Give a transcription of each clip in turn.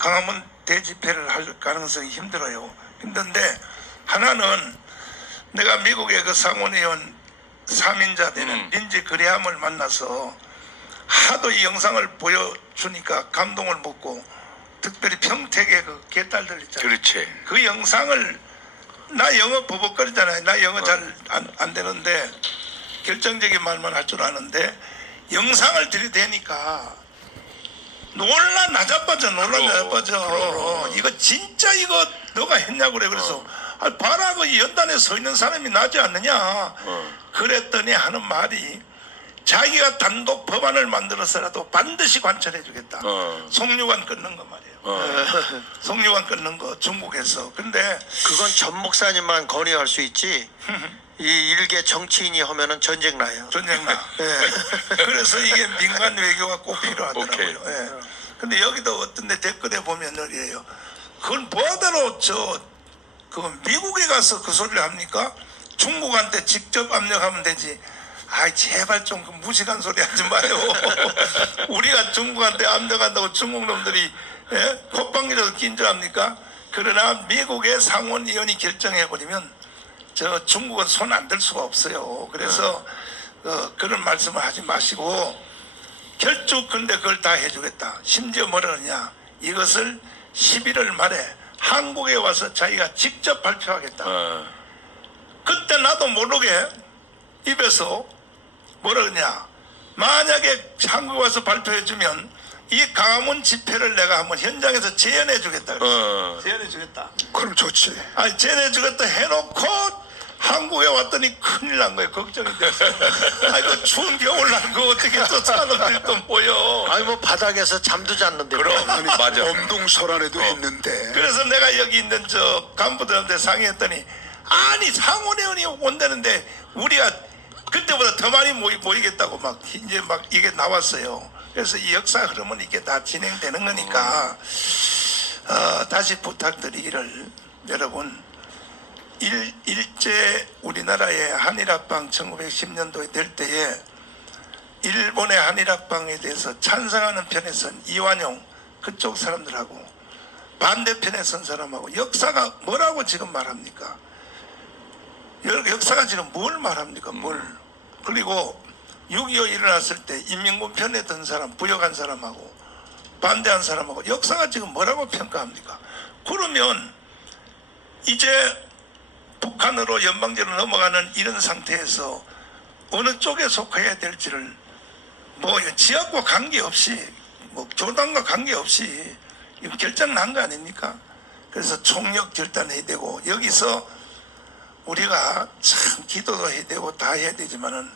광화문 대집회를 할 가능성이 힘들어요. 힘든데 하나는 내가 미국의 그 상원의원 3인자 되는 린지 그레함을 만나서 하도 이 영상을 보여주니까 감동을 먹고 특별히 평택의 그 개딸들 있잖아요. 그렇지. 그 영상을 나 영어 버벅거리잖아요. 나 영어 잘 안 되는데 결정적인 말만 할 줄 아는데 영상을 들이대니까 놀라 나자빠져 이거 진짜 이거 너가 했냐고 그래. 그래서 아, 봐라 그 연단에 서 있는 사람이 나지 않느냐. 그랬더니 하는 말이 자기가 단독 법안을 만들어서라도 반드시 관철해 주겠다. 송유관 끊는 거 말이에요. 송유관 끊는 거 중국에서. 근데 그건 전 목사님만 건의할 수 있지. 이 일개 정치인이 하면은 전쟁 나요. 전쟁 나. 그래서 이게 민간 외교가 꼭 필요하더라고요. 오케이. 근데 여기도 어떤 데 댓글에 보면 말이에요. 그건 뭐하다로 그 미국에 가서 그 소리를 합니까? 중국한테 직접 압력하면 되지. 아이 제발 좀 그 무식한 소리 하지 마요. 우리가 중국한테 압력한다고 중국 놈들이 콧방귀라도 낀 줄 압니까? 그러나 미국의 상원의원이 결정해버리면 저 중국은 손 안 댈 수가 없어요. 그래서 그런 말씀을 하지 마시고 결국 근데 그걸 다 해주겠다. 심지어 뭐라 그러냐. 이것을 11월 말에 한국에 와서 자기가 직접 발표하겠다. 그때 나도 모르게 입에서 뭐라 그러냐. 만약에 한국에 와서 발표해주면 이 광화문 집회를 내가 한번 현장에서 재연해주겠다. 재연해주겠다. 그럼 좋지. 아니 재연해주겠다 해놓고 한국에 왔더니 큰일 난 거예요. 걱정이 돼서. 아니 그 추운 겨울날 그 어떻게 쫓아가는 또 보여. 아니 뭐 바닥에서 잠도 잤는데. 그럼 맞아. 엄동설안에도 했는데. 그래서 내가 여기 있는 저 간부들한테 상의했더니 아니 상원의원이 온다는데 우리가 그때보다 더 많이 모이겠다고 막 이제 막 이게 나왔어요. 그래서 이 역사 흐름은 이게 다 진행되는 거니까 다시 부탁드리기를 여러분 일제 우리나라의 한일합방 1910년도에 될 때에 일본의 한일합방에 대해서 찬성하는 편에 선 이완용 그쪽 사람들하고 반대편에 선 사람하고 역사가 뭐라고 지금 말합니까? 역사가 지금 뭘 말합니까? 뭘. 그리고 6.25 일어났을 때 인민군 편에 든 사람, 부역한 사람하고 반대한 사람하고 역사가 지금 뭐라고 평가합니까? 그러면 이제 북한으로 연방제로 넘어가는 이런 상태에서 어느 쪽에 속해야 될지를 뭐 지역과 관계없이 뭐 교단과 관계없이 이거 결정 난 거 아닙니까? 그래서 총력 결단해야 되고 여기서 우리가 참 기도도 해야 되고 다 해야 되지만은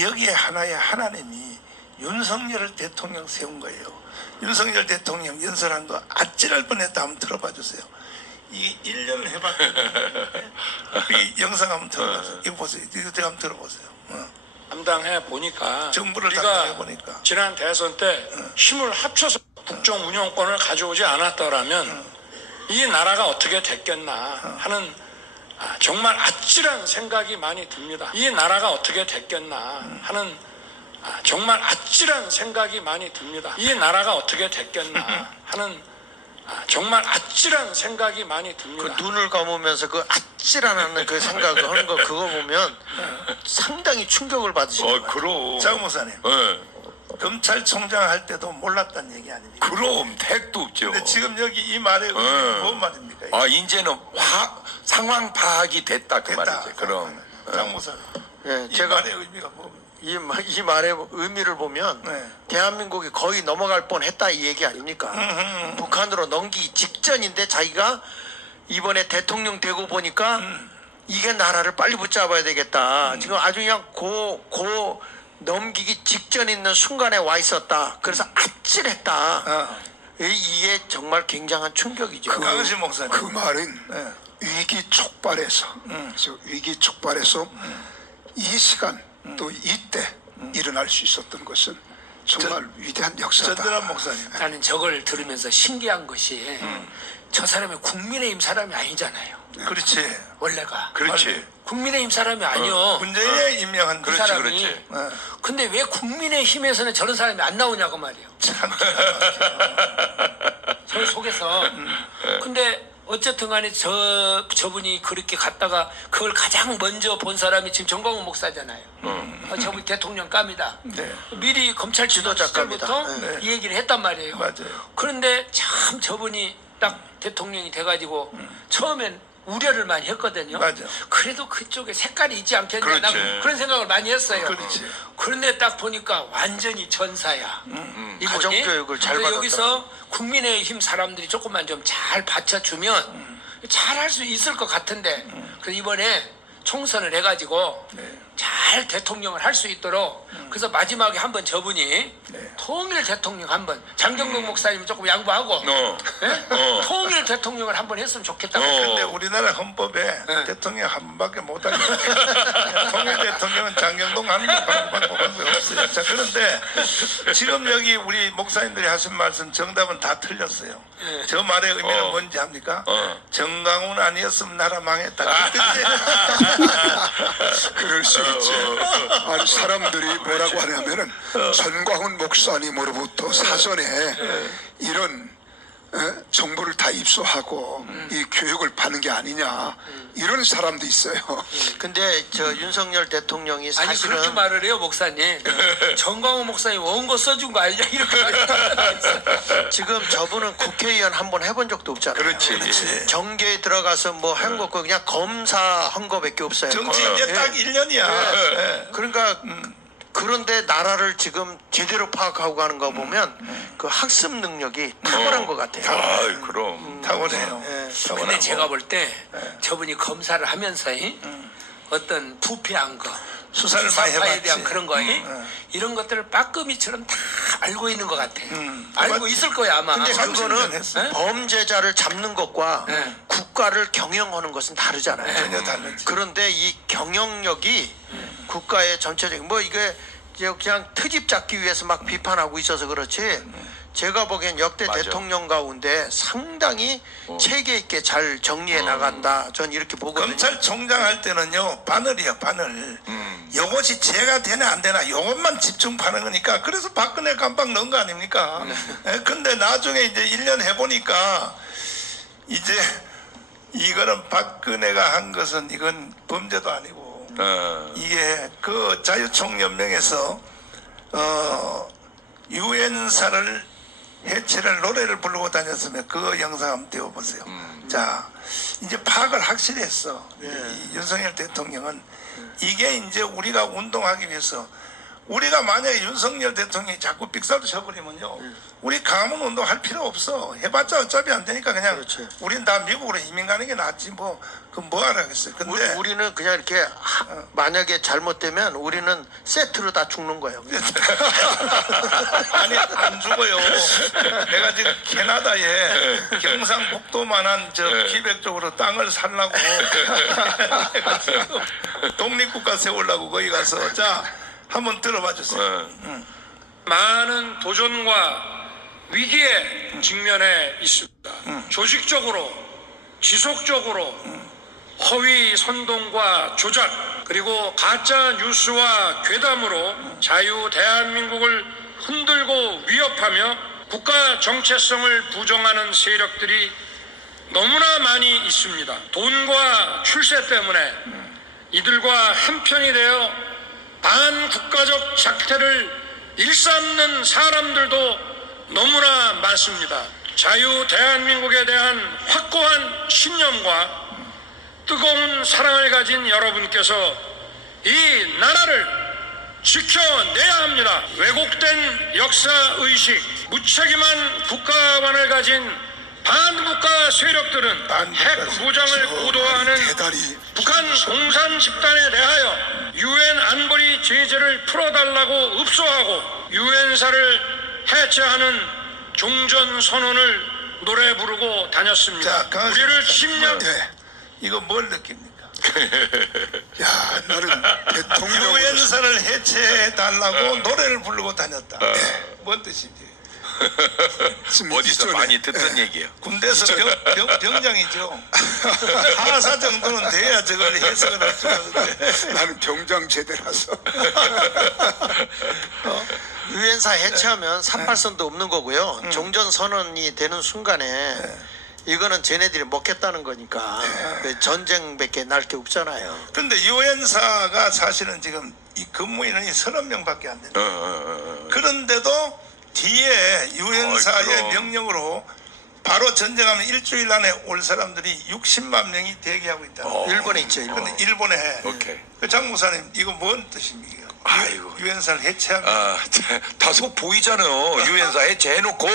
여기에 하나의 하나님이 윤석열 대통령 세운 거예요. 윤석열 대통령 연설한 거 아찔할 뻔했다. 한번 들어봐 주세요. 이 1년을 해봤거든요. 이 영상 한번 들어보세요. 이거 보세요. 이거 한번 들어보세요. 담당해 보니까 정부를 우리가 담당해 보니까 지난 대선 때 힘을 합쳐서 국정 운영권을 가져오지 않았더라면 이 나라가 어떻게 됐겠나 하는 정말 아찔한 생각이 많이 듭니다. 이 나라가 어떻게 됐겠나 하는 정말 아찔한 생각이 많이 듭니다. 이 나라가 어떻게 됐겠나 하는 정말 아찔한 생각이 많이 듭니다. 그 눈을 감으면서 그 아찔하는 그 생각을 하는 거 그거 보면 상당히 충격을 받으시는 거예요. 그럼. 장 목사님 검찰총장 할 때도 몰랐다는 얘기 아닙니까? 그럼 택도 없죠. 근데 지금 여기 이 말에 뭔 말입니까? 이게? 이제는 상황 파악이 됐다 그 됐다. 말이지. 그럼. 장 목사님. 예, 이 제가 말의 의미가 뭡니까? 이 말의 의미를 보면 대한민국이 거의 넘어갈 뻔했다 이 얘기 아닙니까? 북한으로 넘기기 직전인데 자기가 이번에 대통령 되고 보니까 이게 나라를 빨리 붙잡아야 되겠다. 지금 아주 그냥 고 넘기기 직전 있는 순간에 와 있었다. 그래서 아찔했다. 이게 정말 굉장한 충격이죠. 강은신 목사님. 그 말은 위기 촉발해서 그래서 위기 촉발해서 이 시간 또 이때 일어날 수 있었던 것은 정말 위대한 역사다. 전두환 목사님. 나는 저걸 들으면서 신기한 것이 저 사람이 국민의힘 사람이 아니잖아요. 그렇지. 원래가. 그렇지. 국민의힘 사람이 아니요. 문재인이 임명한 그 그렇지, 사람이. 그렇지. 근데 왜 국민의힘에서는 저런 사람이 안 나오냐고 말이에요. 참. 저런 속에서. 근데 어쨌든 간에 저분이 그렇게 갔다가 그걸 가장 먼저 본 사람이 지금 정광훈 목사잖아요. 저분 대통령 감이다. 네. 미리 검찰 지도자 지도자 시절부터 감이다. 네. 이 얘기를 했단 말이에요. 맞아요. 그런데 참 저분이 딱 대통령이 돼가지고 처음엔 우려를 많이 했거든요. 맞아. 그래도 그쪽에 색깔이 있지 않겠냐. 나 그렇지. 그런 생각을 많이 했어요. 그렇지. 그런데 딱 보니까 완전히 전사야. 이분이. 가정교육을 잘 그래서 받았다. 여기서 국민의힘 사람들이 조금만 좀 잘 받쳐주면 잘할 수 있을 것 같은데 그래서 이번에 총선을 해가지고 잘 대통령을 할 수 있도록 그래서 마지막에 한번 저분이 통일 대통령 한번 장경동 목사님 조금 양보하고 예? 통일 대통령을 한번 했으면 좋겠다고. 근데 우리나라 헌법에 대통령 한 번밖에 못하니까 통일 대통령은 장경동 한 번밖에 없어요. 자, 그런데 지금 여기 우리 목사님들이 하신 말씀 정답은 다 틀렸어요. 저 말의 의미는 뭔지 압니까? 정강훈 아니었으면 나라 망했다. 그 뜻이에요. 그럴 수 있지. 아니 사람들이 뭐라고 하냐면은 전광훈 목사님으로부터 사전에 이런 정보를 다 입수하고 이 교육을 받는 게 아니냐 이런 사람도 있어요. 근데 저 윤석열 대통령이 아니 사실은 그렇게 말을 해요 목사님. 정광훈 목사님 원고 써준 거 알냐 이렇게 말했어요. 지금 저분은 국회의원 한 번 해본 적도 없잖아요. 그렇지. 정계에 들어가서 뭐 한 거 그냥 검사한 거밖에 없어요. 정치 이제 딱 1년이야. 그러니까 그런데 나라를 지금 제대로 파악하고 가는 거 보면 그 학습 능력이 탁월한 것 같아요. 아이, 그럼. 타고네요. 근데 제가 볼 때 저분이 검사를 하면서 어떤 부패한 거 수사를 많이 수사파에 해봤지. 대한 그런 거 이런 것들을 빠끔이처럼 다 알고 있는 것 같아. 알고 있을 거야 아마. 근데 30년 그거는 했어. 범죄자를 잡는 것과 네. 국가를 경영하는 것은 다르잖아요. 전혀 다르지. 그런데 이 경영력이 국가의 전체적인 뭐 이게 그냥 트집 잡기 위해서 막 비판하고 있어서 그렇지 제가 보기엔 역대 맞아. 대통령 가운데 상당히 체계 있게 잘 정리해 나간다. 전 이렇게 보거든요. 검찰총장 할 때는요 바늘이야 바늘. 요것이 죄가 되나 안 되나 요것만 집중하는 거니까 그래서 박근혜 깜빡 넣은 거 아닙니까? 예, 근데 나중에 이제 1년 해보니까 이제 이거는 박근혜가 한 것은 이건 범죄도 아니고 이게 그 자유총연맹에서 유엔사를 해체를 노래를 부르고 다녔으면 그 영상 한번 띄워보세요. 자, 이제 파악을 확실히 했어. 이 윤석열 대통령은 이게 이제 우리가 운동하기 위해서 우리가 만약에 윤석열 대통령이 자꾸 삑사도 쳐버리면요 우리 강화문 운동할 필요 없어. 해봤자 어차피 안 되니까 그냥 그렇지. 우린 다 미국으로 이민 가는 게 낫지 뭐 하라겠어요. 근데 우리는 그냥 이렇게 만약에 잘못되면 우리는 세트로 다 죽는 거예요. 아니 안 죽어요. 내가 지금 캐나다에 경상북도만한 저 키백 쪽으로 땅을 살라고 독립국가 세우려고 거기 가서 자 한번 들어봐 주세요. 많은 도전과 위기에 직면해 있습니다. 조직적으로 지속적으로 허위 선동과 조작 그리고 가짜 뉴스와 괴담으로 자유 대한민국을 흔들고 위협하며 국가 정체성을 부정하는 세력들이 너무나 많이 있습니다. 돈과 출세 때문에 이들과 한편이 되어 반국가적 작태를 일삼는 사람들도 너무나 많습니다. 자유 대한민국에 대한 확고한 신념과 뜨거운 사랑을 가진 여러분께서 이 나라를 지켜내야 합니다. 왜곡된 역사의식, 무책임한 국가관을 가진 반국가 세력들은 핵 무장을 고도화하는 북한 공산 집단에 대하여 유엔 안보리 제재를 풀어달라고 읍소하고 유엔사를 해체하는 종전 선언을 노래 부르고 다녔습니다. 자, 강한 우리를 씨. 10년 네. 이거 뭘 느낍니까? 야 나는 대통령으로서 유엔사를 해체해 달라고 노래를 부르고 다녔다. 뭔 뜻이지? 어디서 많이 듣던 얘기예요. 군대에서 병장이죠. 하사 정도는 돼야 저걸 해석을 할 줄 아는데. 나는 병장 제대라서 유엔사 해체하면 38선도 없는 거고요. 종전선언이 되는 순간에 이거는 쟤네들이 먹겠다는 거니까 그 전쟁밖에 날 게 없잖아요. 근데 유엔사가 사실은 지금 이 근무 인원이 30명밖에 안 된다. 그런데도 뒤에 유엔사의 그럼. 명령으로 바로 전쟁하면 일주일 안에 올 사람들이 60만 명이 대기하고 있다. 일본에 있죠. 일본. 근데 일본에 해. 오케이. 장 목사님 이거 뭔 뜻입니까? 아이고. 유엔사를 해체하면 다소 보이잖아요. 유엔사 해체해놓고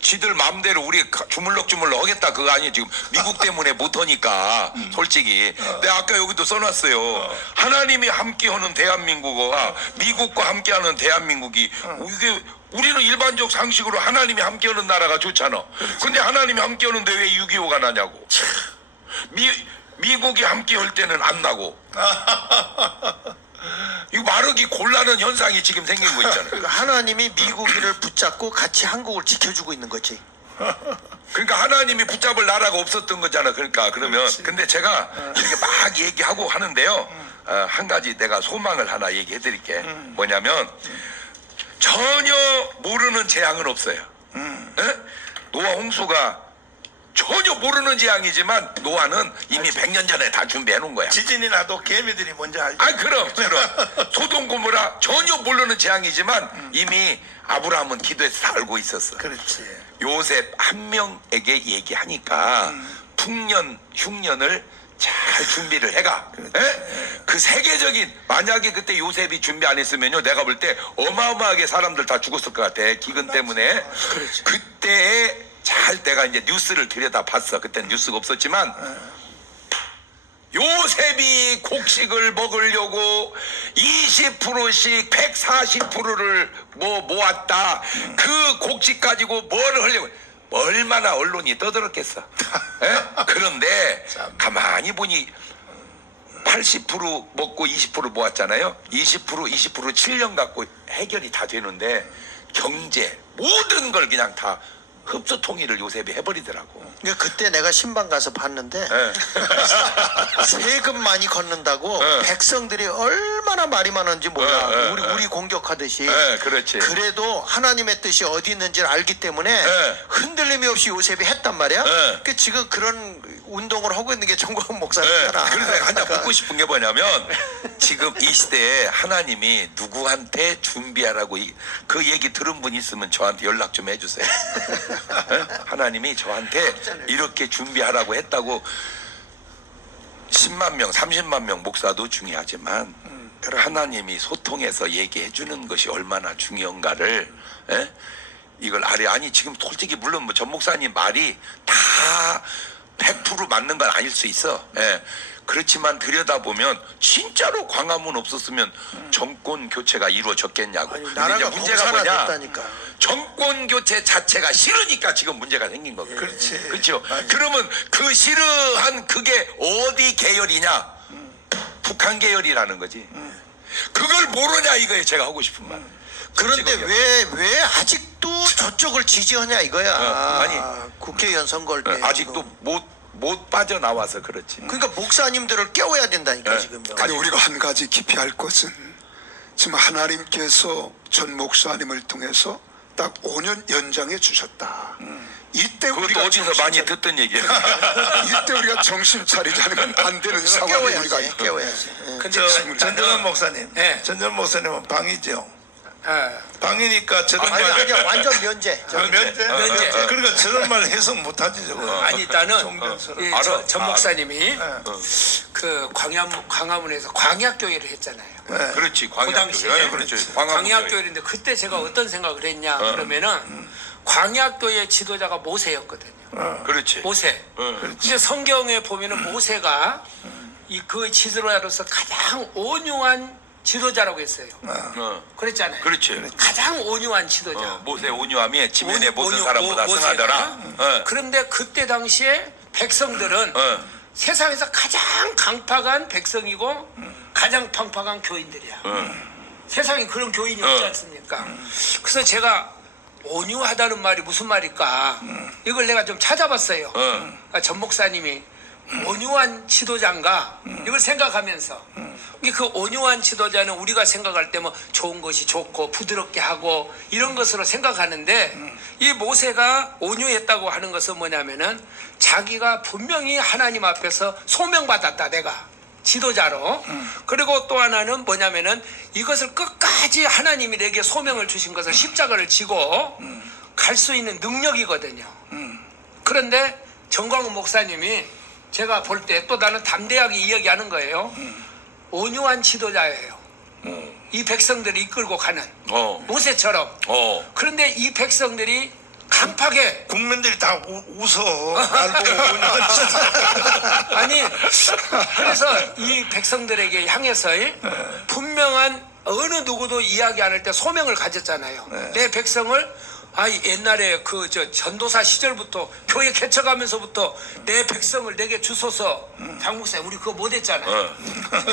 지들 마음대로 우리 주물럭주물럭 하겠다 그거 아니에요. 지금 미국 때문에 못하니까 솔직히. 내가 아까 여기도 써놨어요. 하나님이 함께하는 대한민국과 미국과 함께하는 대한민국이 이게 우리는 일반적 상식으로 하나님이 함께하는 나라가 좋잖아. 근데 하나님이 함께하는데 왜 6.25가 나냐고. 미국이 함께할 때는 안 나고. 이거 말하기 곤란한 현상이 지금 생긴 거 있잖아요. 그러니까 하나님이 미국인을 붙잡고 같이 한국을 지켜주고 있는 거지. 그러니까 하나님이 붙잡을 나라가 없었던 거잖아. 그러니까 그러면 근데 제가 이렇게 막 얘기하고 하는데요. 한 가지 내가 소망을 하나 얘기해 드릴게. 뭐냐면 전혀 모르는 재앙은 없어요. 에? 노아 홍수가 전혀 모르는 재앙이지만 노아는 이미 100년 전에 다 준비해 놓은 거야. 지진이 나도 개미들이 먼저 알죠. 아 그럼 소돔 고모라 전혀 모르는 재앙이지만 이미 아브라함은 기도해서 다 알고 있었어. 그렇지. 요셉 한 명에게 얘기하니까 풍년 흉년을 잘 준비를 해가. 에? 그 세계적인 만약에 그때 요셉이 준비 안 했으면요 내가 볼 때 어마어마하게 사람들 다 죽었을 것 같아. 기근 때문에. 그때에 잘 내가 이제 뉴스를 들여다봤어. 그때는 뉴스가 없었지만 요셉이 곡식을 먹으려고 20%씩 140%를 모았다. 그 곡식 가지고 뭘 하려고 얼마나 언론이 떠들었겠어. 에? 그런데 가만히 보니 80% 먹고 20% 모았잖아요. 20% 7년 갖고 해결이 다 되는데 경제 모든 걸 그냥 다 흡수 통일을 요셉이 해버리더라고. 그러니까 그때 내가 신방 가서 봤는데 세금 많이 걷는다고 백성들이 얼마나 말이 많은지 몰라. 우리 공격하듯이. 그렇지. 그래도 하나님의 뜻이 어디 있는지를 알기 때문에 흔들림이 없이 요셉이 했단 말이야. 그 지금 그런 운동을 하고 있는 게 정광훈 목사님이잖아. 그래서 내가 하나 묻고 싶은 게 뭐냐면 지금 이 시대에 하나님이 누구한테 준비하라고 그 얘기 들은 분 있으면 저한테 연락 좀 해주세요. 하나님이 저한테 이렇게 준비하라고 했다고 10만 명 30만 명 목사도 중요하지만 하나님이 소통해서 얘기해 주는 것이 얼마나 중요한가를 이걸 아니 지금 솔직히 물론 뭐 전 목사님 말이 다 100% 맞는 건 아닐 수 있어. 그렇지만 들여다보면 진짜로 광화문 없었으면 정권 교체가 이루어졌겠냐고. 근데 나라가 이제 문제가 뭐냐? 됐다니까. 정권 교체 자체가 싫으니까 지금 문제가 생긴 거거든요. 그렇지. 그렇죠. 그러면 그 싫어한 그게 어디 계열이냐? 북한 계열이라는 거지. 그걸 모르냐 이거예요. 제가 하고 싶은 말. 그런데 솔직하게. 왜 아직도 저쪽을 지지하냐 이거야. 아니. 국회의원 선거할 때. 아직도 못 빠져나와서 그렇지. 그러니까 목사님들을 깨워야 된다니까 지금. 근데 우리가 한 가지 깊이 할 것은 지금 하나님께서 전 목사님을 통해서 딱 5년 연장해 주셨다. 이때 그것도 우리가 어디서 많이 듣던 얘기예요. 이때 우리가 정신 차리지 않으면 안 되는 상황에 우리가 깨워야지. 깨워야지. 근데 전정환 목사님, 네. 전정환 목사님은 방이죠. 예. 방이니까 저런 아니 말 그냥 완전 면제. 면제? 면제. 그러니까 저런 말 해석 못하지 저거. 아니 일단은 종전스러워. 이 알아. 전 목사님이 어. 그 광화문에서 광약교회를 했잖아요. 그렇지. 그 광야교회. 당시에 그렇지. 광약교회인데 그때 제가 어떤 생각을 했냐 그러면은 광약교회 지도자가 모세였거든요. 그렇지. 모세. 근데 성경에 보면은 모세가 이 그 지도자로서 가장 온유한 지도자라고 했어요. 그랬잖아요. 그렇지. 가장 온유한 지도자. 모세 온유함이 지면의 모든 온유- 사람보다 모세가. 승하더라. 그런데 그때 당시에 백성들은 세상에서 가장 강팍한 백성이고 가장 팡팡한 교인들이야. 세상에 그런 교인이 없지 않습니까? 그래서 제가 온유하다는 말이 무슨 말일까? 이걸 내가 좀 찾아봤어요. 전 목사님이 온유한 지도자인가 이걸 생각하면서 그 온유한 지도자는 우리가 생각할 때 뭐 좋은 것이 좋고 부드럽게 하고 이런 것으로 생각하는데 이 모세가 온유했다고 하는 것은 뭐냐면은 자기가 분명히 하나님 앞에서 소명받았다 내가 지도자로. 그리고 또 하나는 뭐냐면은 이것을 끝까지 하나님이 내게 소명을 주신 것을 십자가를 지고 갈 수 있는 능력이거든요. 그런데 정광훈 목사님이 제가 볼 때 또 나는 담대하게 이야기하는 거예요. 온유한 지도자예요. 이 백성들을 이끌고 가는 모세처럼. 그런데 이 백성들이 강팍해. 국민들이 다 웃어. 날 보고 온유한 지도자. 아니 그래서 이 백성들에게 향해서 분명한 어느 누구도 이야기 안 할 때 소명을 가졌잖아요. 내 백성을 옛날에 그 전도사 시절부터 교회 개척하면서부터 내 백성을 내게 주소서. 장 목사님 우리 그거 못했잖아요.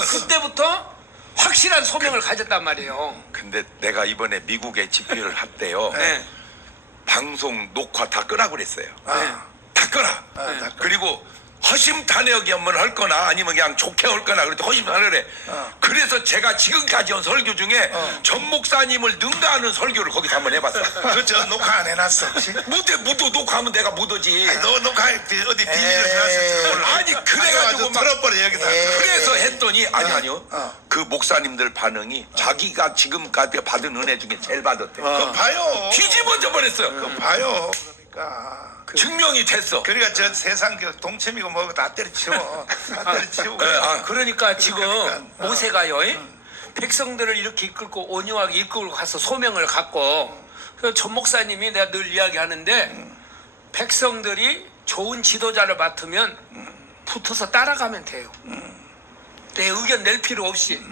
그때부터 확실한 소명을 가졌단 말이에요. 근데 내가 이번에 미국에 집회를 할 때요. 네. 방송 녹화 다 끄라고 그랬어요. 아. 다 끄라. 그리고 허심탄회하게 한번 할 거나 아니면 그냥 좋게 할 거나 그랬더니 허심탄회래. 그래서 제가 지금까지 한 설교 중에 전 목사님을 능가하는 설교를 거기서 한번 해봤어. 그저 녹화 안 해놨어 혹시? 못해 묻어 녹화하면 내가 묻어지. 너 녹화 어디 비밀로 해놨을지 몰라. 아니 그래가지고 막 틀어버려 여기다. 그래서 했더니 아니요. 그 목사님들 반응이 자기가 지금까지 받은 은혜 중에 제일 받았대. 그거 봐요. 뒤집어져 버렸어요. 그거 봐요. 그러니까. 증명이 됐어. 그러니까 저 세상 그 동치미고 뭐고 다 때려치워. 다 때려치우고. 그러니까 지금 그러니까, 모세가요 백성들을 이렇게 이끌고 온유하게 이끌고 가서 소명을 갖고 전 목사님이 내가 늘 이야기하는데 백성들이 좋은 지도자를 맡으면 붙어서 따라가면 돼요. 내 의견 낼 필요 없이.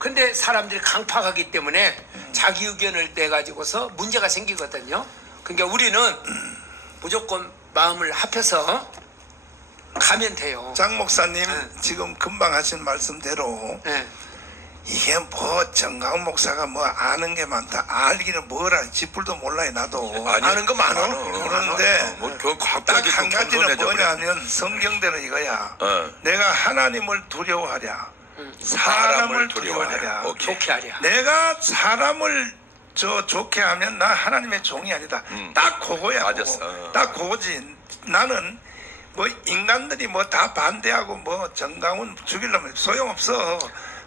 근데 사람들이 강팍하기 때문에 자기 의견을 내가지고서 문제가 생기거든요. 그러니까 우리는 무조건 마음을 합해서 가면 돼요. 장 목사님 지금 금방 하신 말씀대로 네. 이게 뭐 정강 목사가 뭐 아는 게 많다. 알기는 뭐라 지풀도 몰라요 나도. 아는 거 많아. 그런데 그 딱 갑자기 한 또 가지는 겸손해져 버려. 뭐냐면 성경대로 이거야. 어. 내가 하나님을 두려워하랴. 사람을 두려워하랴. 오케이. 좋게 하랴. 내가 사람을 좋게 하면 나 하나님의 종이 아니다. 딱 그거야. 맞았어. 그거. 딱 그거지. 나는 뭐 인간들이 뭐 다 반대하고 뭐 정강훈 죽이려면 소용없어.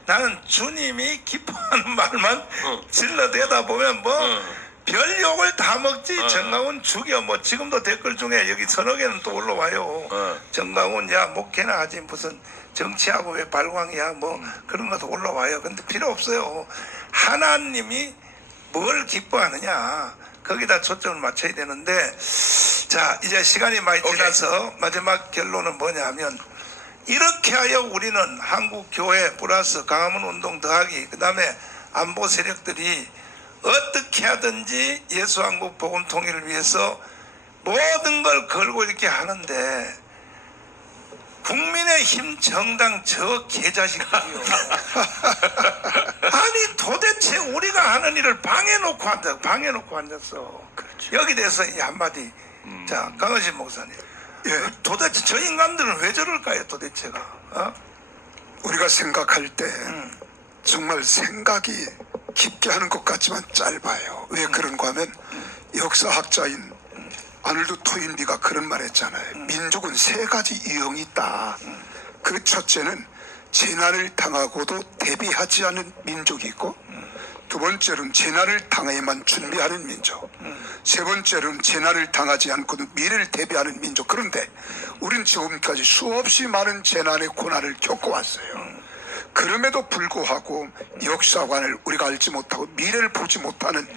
나는 주님이 기뻐하는 말만 질러대다 보면 뭐 별 욕을 다 먹지. 정강훈 죽여. 뭐 지금도 댓글 중에 여기 서너 개는 또 올라와요. 정강훈 야 목회나 하지 무슨 정치하고 왜 발광이야 뭐 그런 것도 올라와요. 근데 필요 없어요. 하나님이 뭘 기뻐하느냐 거기다 초점을 맞춰야 되는데 자 이제 시간이 많이 지나서 마지막 결론은 뭐냐 하면 이렇게 하여 우리는 한국교회 플러스 강화문 운동 더하기 그 다음에 안보 세력들이 어떻게 하든지 예수한국 복음 통일을 위해서 모든 걸 걸고 이렇게 하는데 국민의힘 정당 저 개자식들이요. 아니 도대체 우리가 하는 일을 방해놓고 앉았어. 그렇죠. 여기 대해서 이 한마디. 자 강은신 목사님. 도대체 저 인간들은 왜 저럴까요 도대체가? 우리가 생각할 때 정말 생각이 깊게 하는 것 같지만 짧아요. 왜 그런가 하면 역사학자인 아놀드 토인비가 그런 말 했잖아요. 민족은 세 가지 유형이 있다. 그 첫째는 재난을 당하고도 대비하지 않은 민족이 있고 두 번째로는 재난을 당해야만 준비하는 민족, 세 번째로는 재난을 당하지 않고도 미래를 대비하는 민족. 그런데 우린 지금까지 수없이 많은 재난의 고난을 겪어왔어요. 그럼에도 불구하고 역사관을 우리가 알지 못하고 미래를 보지 못하는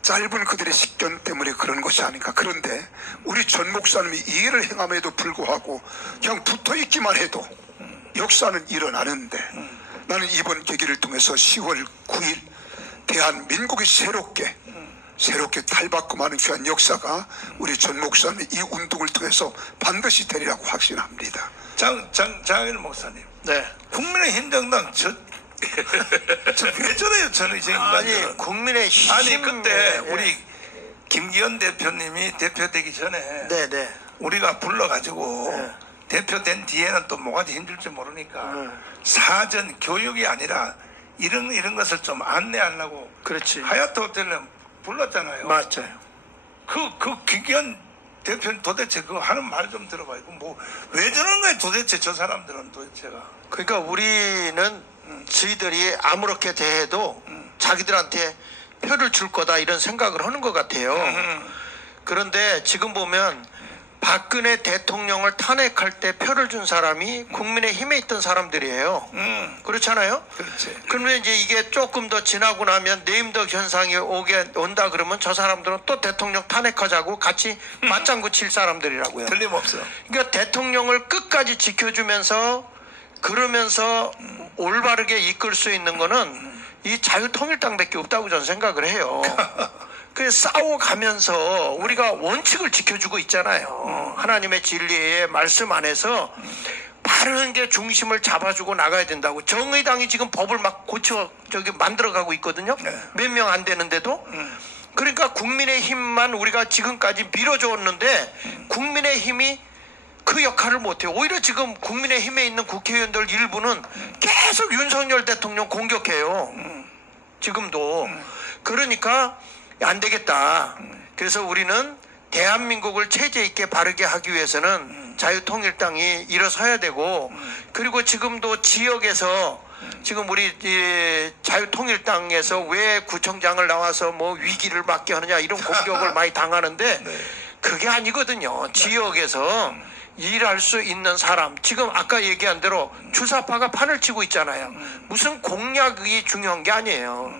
짧은 그들의 식견 때문에 그런 것이 아닌가. 그런데 우리 전 목사님이 이 일을 행함에도 불구하고 그냥 붙어있기만 해도 역사는 일어나는데 나는 이번 계기를 통해서 10월 9일 대한민국이 새롭게 탈바꿈하는 귀한 역사가 우리 전 목사님의 이 운동을 통해서 반드시 되리라고 확신합니다. 장일 목사님. 네. 국민의힘 정당 왜 저래요 저는 이 아니 인간들은. 국민의힘 아니 그때 우리 김기현 대표님이 대표되기 전에 네네 우리가 불러가지고 대표된 뒤에는 또 뭐가 더 힘들지 모르니까 사전 교육이 아니라 이런 것을 좀 안내하려고 그렇지. 하얏트 호텔에 불렀잖아요. 맞아요. 그 기견 대표는 도대체 그 하는 말 좀 들어봐요. 뭐 왜 저런 거야 도대체 저 사람들은 도대체가. 그러니까 우리는 저희들이 아무렇게 대해도 자기들한테 표를 줄 거다 이런 생각을 하는 것 같아요. 그런데 지금 보면 박근혜 대통령을 탄핵할 때 표를 준 사람이 국민의힘에 있던 사람들이에요. 그렇잖아요? 그렇지. 그러면 이제 이게 조금 더 지나고 나면 네임덕 현상이 온다 그러면 저 사람들은 또 대통령 탄핵하자고 같이 맞장구 칠 사람들이라고요. 틀림없어. 그러니까 대통령을 끝까지 지켜주면서 그러면서 올바르게 이끌 수 있는 거는 이 자유통일당밖에 없다고 저는 생각을 해요. 그 싸워가면서 우리가 원칙을 지켜주고 있잖아요. 하나님의 진리의 말씀 안에서 바른 게 중심을 잡아주고 나가야 된다고. 정의당이 지금 법을 막 만들어가고 있거든요. 몇 명 안 되는데도. 그러니까 국민의힘만 우리가 지금까지 밀어줬는데 국민의힘이 그 역할을 못해요. 오히려 지금 국민의힘에 있는 국회의원들 일부는 계속 윤석열 대통령 공격해요. 지금도. 그러니까 안 되겠다. 그래서 우리는 대한민국을 체제 있게 바르게 하기 위해서는 자유통일당이 일어서야 되고, 그리고 지금도 지역에서 지금 우리 이 자유통일당에서 왜 구청장을 나와서 뭐 위기를 맞게 하느냐 이런 공격을 많이 당하는데 그게 아니거든요. 지역에서 일할 수 있는 사람, 지금 아까 얘기한 대로 주사파가 판을 치고 있잖아요. 무슨 공약이 중요한 게 아니에요.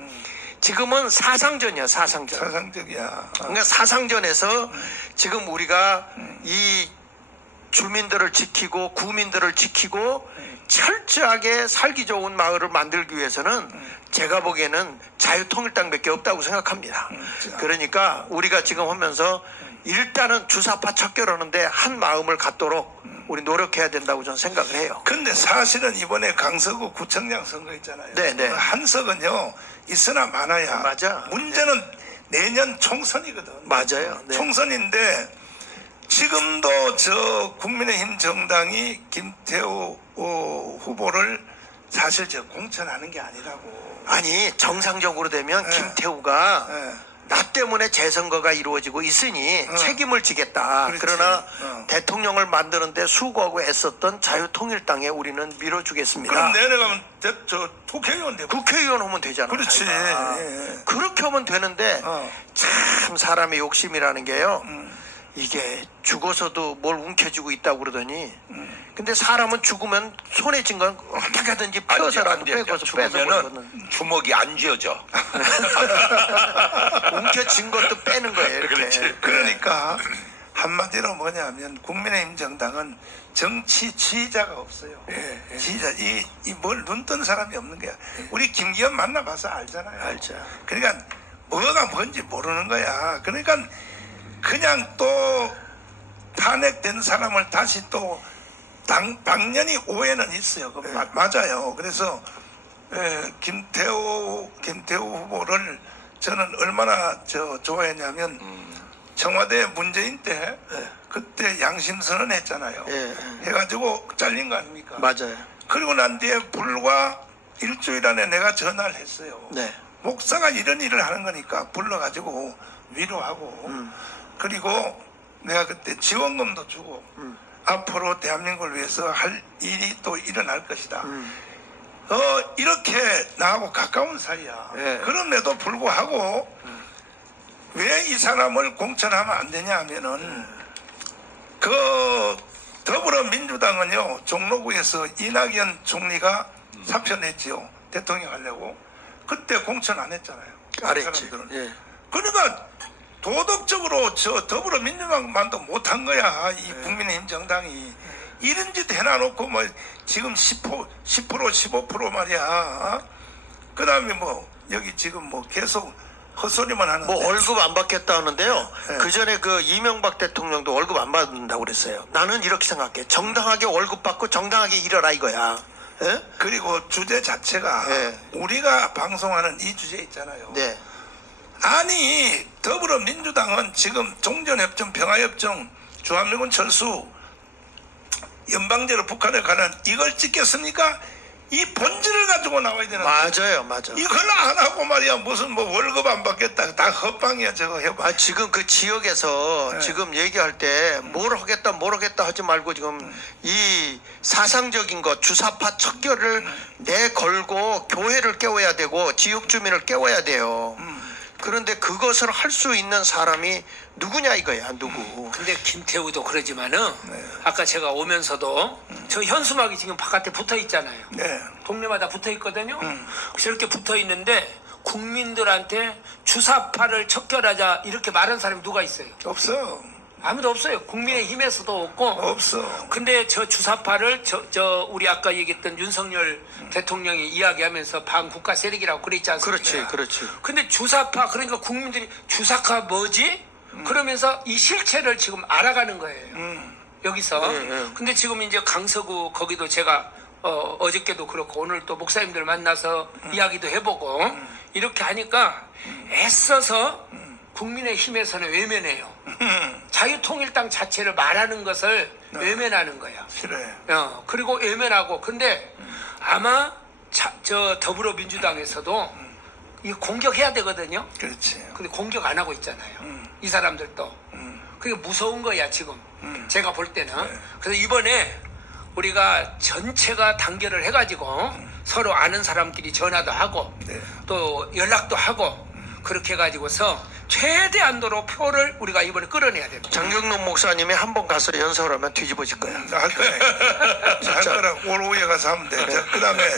지금은 사상전이야, 사상전. 사상적이야. 그러니까 사상전에서 지금 우리가 이 주민들을 지키고 구민들을 지키고 철저하게 살기 좋은 마을을 만들기 위해서는 제가 보기에는 자유통일당밖에 없다고 생각합니다. 그러니까 우리가 지금 하면서 일단은 주사파 척결하는데 한 마음을 갖도록 우리 노력해야 된다고 저는 생각을 해요. 근데 사실은 이번에 강서구 구청장 선거 있잖아요. 네네. 한석은요 있으나 마나야. 맞아. 문제는 내년 총선이거든. 맞아요. 네. 총선인데 지금도 저 국민의힘 정당이 김태우 후보를 사실 저 공천하는 게 아니라고. 아니 정상적으로 되면 김태우가 나 때문에 재선거가 이루어지고 있으니 책임을 지겠다. 그렇지. 그러나 대통령을 만드는데 수고하고 애썼던 자유통일당에 우리는 밀어주겠습니다. 그럼 내려가면 저 국회의원 되고. 국회의원 하면 되잖아. 그렇지. 자기가. 예. 그렇게 하면 되는데 참 사람의 욕심이라는 게요. 이게 죽어서도 뭘 움켜쥐고 있다고 그러더니 근데 사람은 죽으면 손에 쥔 건 어떻게 하든지 펴서라도 빼고서 죽으면은 주먹이 안 쥐어져. 움켜쥔 것도 빼는 거예요. 이렇게. 그렇지. 그러니까 한마디로 뭐냐면 국민의힘 정당은 정치 지휘자가 없어요. 지휘자 뭘 눈 뜬 사람이 없는 거야. 우리 김기현 만나봐서 알잖아요. 알죠. 그러니까 뭐가 뭔지 모르는 거야. 그러니까 그냥 또 탄핵된 사람을 다시 또 당연히 오해는 있어요. 맞아요. 그래서 김태우 후보를 저는 얼마나 좋아했냐면 청와대 문재인 때 그때 양심 선언했잖아요. 해가지고 잘린 거 아닙니까? 맞아요. 그리고 난 뒤에 불과 일주일 안에 내가 전화를 했어요. 네. 목사가 이런 일을 하는 거니까 불러가지고 위로하고 그리고 내가 그때 지원금도 주고 앞으로 대한민국을 위해서 할 일이 또 일어날 것이다. 이렇게 나하고 가까운 사이야. 그럼에도 불구하고 왜 이 사람을 공천하면 안 되냐 하면은 그 더불어민주당은요 종로구에서 이낙연 총리가 사표 냈지요. 대통령 하려고. 그때 공천 안 했잖아요. 안 했지. 사람들은. 예. 그러니까 도덕적으로 저 더불어민주당만도 못한 거야. 이 국민의힘 정당이. 이런 짓 해놔놓고 뭐 지금 10% 15% 말이야. 그 다음에 뭐 여기 지금 뭐 계속 헛소리만 하는데. 뭐 월급 안 받겠다 하는데요. 네. 그 전에 그 이명박 대통령도 월급 안 받는다고 그랬어요. 나는 이렇게 생각해. 정당하게 월급 받고 정당하게 일하라 이거야. 예? 그리고 주제 자체가 네. 우리가 방송하는 이 주제 있잖아요. 네. 아니 더불어민주당은 지금 종전협정 평화협정 주한미군 철수 연방제로 북한에 가는 이걸 찍겠습니까? 이 본질을 가지고 나와야 되는 거야. 맞아요, 맞아. 이걸 안 하고 말이야 무슨 뭐 월급 안 받겠다 다 헛방이야 저거 해봐. 아, 지금 그 지역에서 지금 얘기할 때 뭘 하겠다 하지 말고 지금 이 사상적인 것 주사파 척결을 내걸고 교회를 깨워야 되고 지역 주민을 깨워야 돼요. 그런데 그것을 할 수 있는 사람이 누구냐 이거야, 누구. 근데 김태우도 그러지만은 아까 제가 오면서도 저 현수막이 지금 바깥에 붙어 있잖아요. 네. 동네마다 붙어 있거든요. 저렇게 붙어 있는데 국민들한테 주사파를 척결하자 이렇게 말한 사람이 누가 있어요? 없어. 아무도 없어요. 국민의힘에서도 없고. 없어. 근데 저 주사파를 저 우리 아까 얘기했던 윤석열 대통령이 이야기하면서 반국가 세력이라고 그랬지 않습니까? 그렇지. 근데 주사파 그러니까 국민들이 주사파 뭐지? 그러면서 이 실체를 지금 알아가는 거예요. 여기서. 근데 지금 이제 강서구 거기도 제가 어저께도 그렇고 오늘 또 목사님들 만나서 이야기도 해보고 이렇게 하니까 애써서 국민의힘에서는 외면해요. 자유통일당 자체를 말하는 것을 외면하는 거야. 싫어해. 그리고 외면하고 근데 아마 저 더불어민주당에서도 이거 공격해야 되거든요. 그렇지. 근데 공격 안 하고 있잖아요. 이 사람들도. 그게 무서운 거야 지금. 제가 볼 때는. 그래서 이번에 우리가 전체가 단결을 해가지고 서로 아는 사람끼리 전화도 하고 또 연락도 하고 그렇게 해가지고서 최대한도로 표를 우리가 이번에 끌어내야 됩니다. 장경록 목사님이 한 번 가서 연설하면 뒤집어질 거야. 할 거야. 할 거라. 올 오후에 가서 하면 돼. 그 다음에